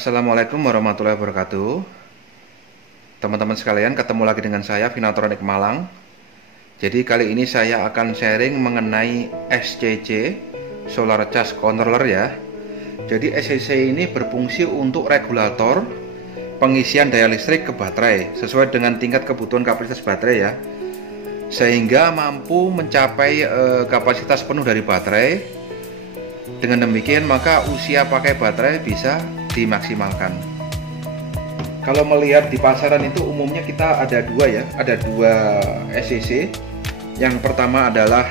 Assalamualaikum warahmatullahi wabarakatuh. Teman-teman sekalian, ketemu lagi dengan saya Vinatronic Malang. Jadi kali ini saya akan sharing mengenai SCC Solar Charge Controller ya. Jadi SCC ini berfungsi untuk regulator pengisian daya listrik ke baterai sesuai dengan tingkat kebutuhan kapasitas baterai ya, sehingga mampu mencapai kapasitas penuh dari baterai. Dengan demikian maka usia pakai baterai bisa dimaksimalkan. Kalau melihat di pasaran itu umumnya kita ada dua ya, ada dua SCC. Yang pertama adalah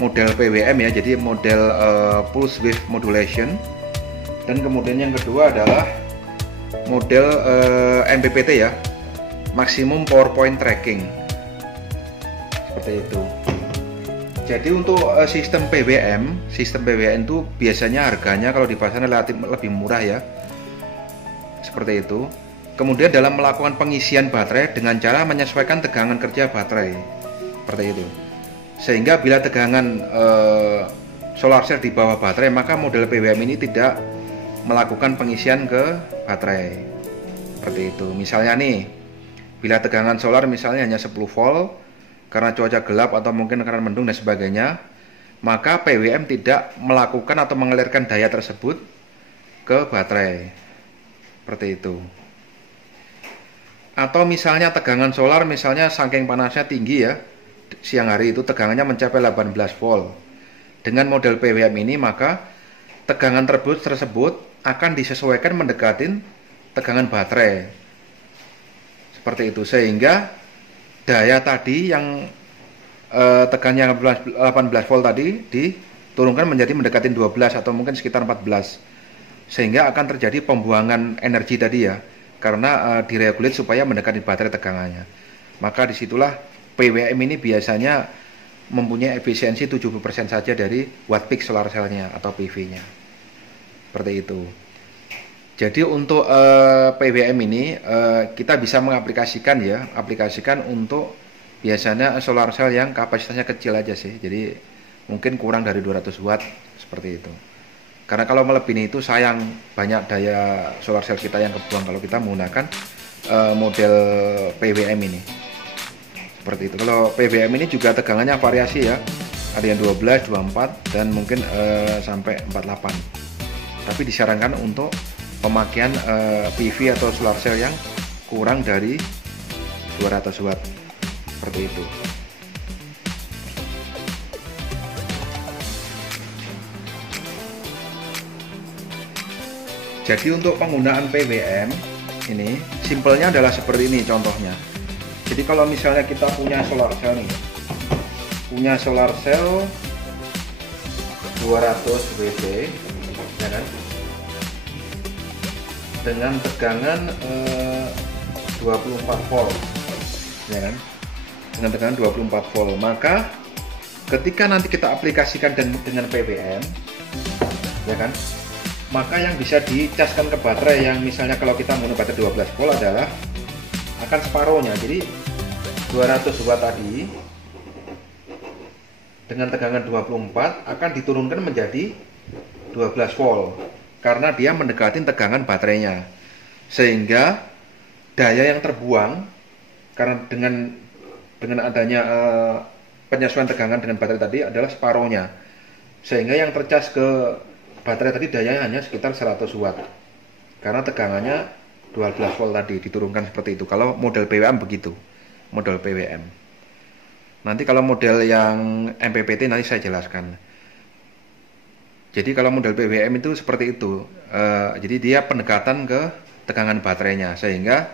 model PWM ya, jadi model Pulse Wave Modulation, dan kemudian yang kedua adalah model MPPT ya, Maximum Power Point Tracking, seperti itu. Jadi untuk sistem PWM itu biasanya harganya kalau di pasaran relatif lebih murah ya, seperti itu. Kemudian dalam melakukan pengisian baterai dengan cara menyesuaikan tegangan kerja baterai, seperti itu. Sehingga bila tegangan solar cell di bawah baterai, maka model PWM ini tidak melakukan pengisian ke baterai, seperti itu. Misalnya nih, bila tegangan solar misalnya hanya 10 volt karena cuaca gelap atau mungkin karena mendung dan sebagainya, maka PWM tidak melakukan atau mengalirkan daya tersebut ke baterai, seperti itu. Atau misalnya tegangan solar misalnya saking panasnya tinggi ya, siang hari itu tegangannya mencapai 18 volt. Dengan model PWM ini maka tegangan tersebut akan disesuaikan mendekatin tegangan baterai, seperti itu, sehingga daya tadi yang tegangannya 18 volt tadi diturunkan menjadi mendekatin 12 atau mungkin sekitar 14, sehingga akan terjadi pembuangan energi tadi ya, karena diregulate supaya mendekati baterai tegangannya. Maka disitulah PWM ini biasanya mempunyai efisiensi 70% saja dari watt peak solar cell-nya atau PV-nya, seperti itu. Jadi untuk PWM ini kita bisa mengaplikasikan ya, untuk biasanya solar cell yang kapasitasnya kecil aja sih. Jadi mungkin kurang dari 200 watt, seperti itu. Karena kalau melebihi itu sayang, banyak daya solar cell kita yang kebuang kalau kita menggunakan model PWM ini, seperti itu. Kalau PWM ini juga tegangannya variasi ya, ada yang 12, 24 dan mungkin sampai 48. Tapi disarankan untuk pemakaian PV atau solar cell yang kurang dari 200 watt, seperti itu. Jadi untuk penggunaan PWM ini simpelnya adalah seperti ini contohnya. Jadi kalau misalnya kita punya solar cell nih, punya solar cell 200 WP ya kan, dengan tegangan 24 volt ya kan, dengan tegangan 24 volt, maka ketika nanti kita aplikasikan dengan PWM ya kan, maka yang bisa dicaskan ke baterai yang misalnya kalau kita menggunakan baterai 12 volt adalah akan separuhnya. Jadi 200 watt tadi dengan tegangan 24 akan diturunkan menjadi 12 volt karena dia mendekati tegangan baterainya, sehingga daya yang terbuang karena dengan adanya penyesuaian tegangan dengan baterai tadi adalah separuhnya, sehingga yang tercas ke baterai tadi dayanya hanya sekitar 100 watt karena tegangannya 12 volt tadi diturunkan, seperti itu. Kalau model PWM begitu, model PWM. Nanti kalau model yang MPPT nanti saya jelaskan. Jadi kalau model PWM itu seperti itu, jadi dia pendekatan ke tegangan baterainya, sehingga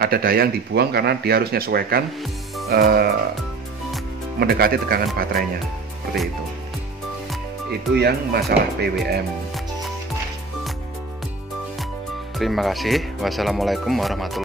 ada daya yang dibuang karena dia harus menyesuaikan mendekati tegangan baterainya, seperti itu. Itu yang masalah PWM. Terima kasih. Wassalamualaikum warahmatullahi wabarakatuh.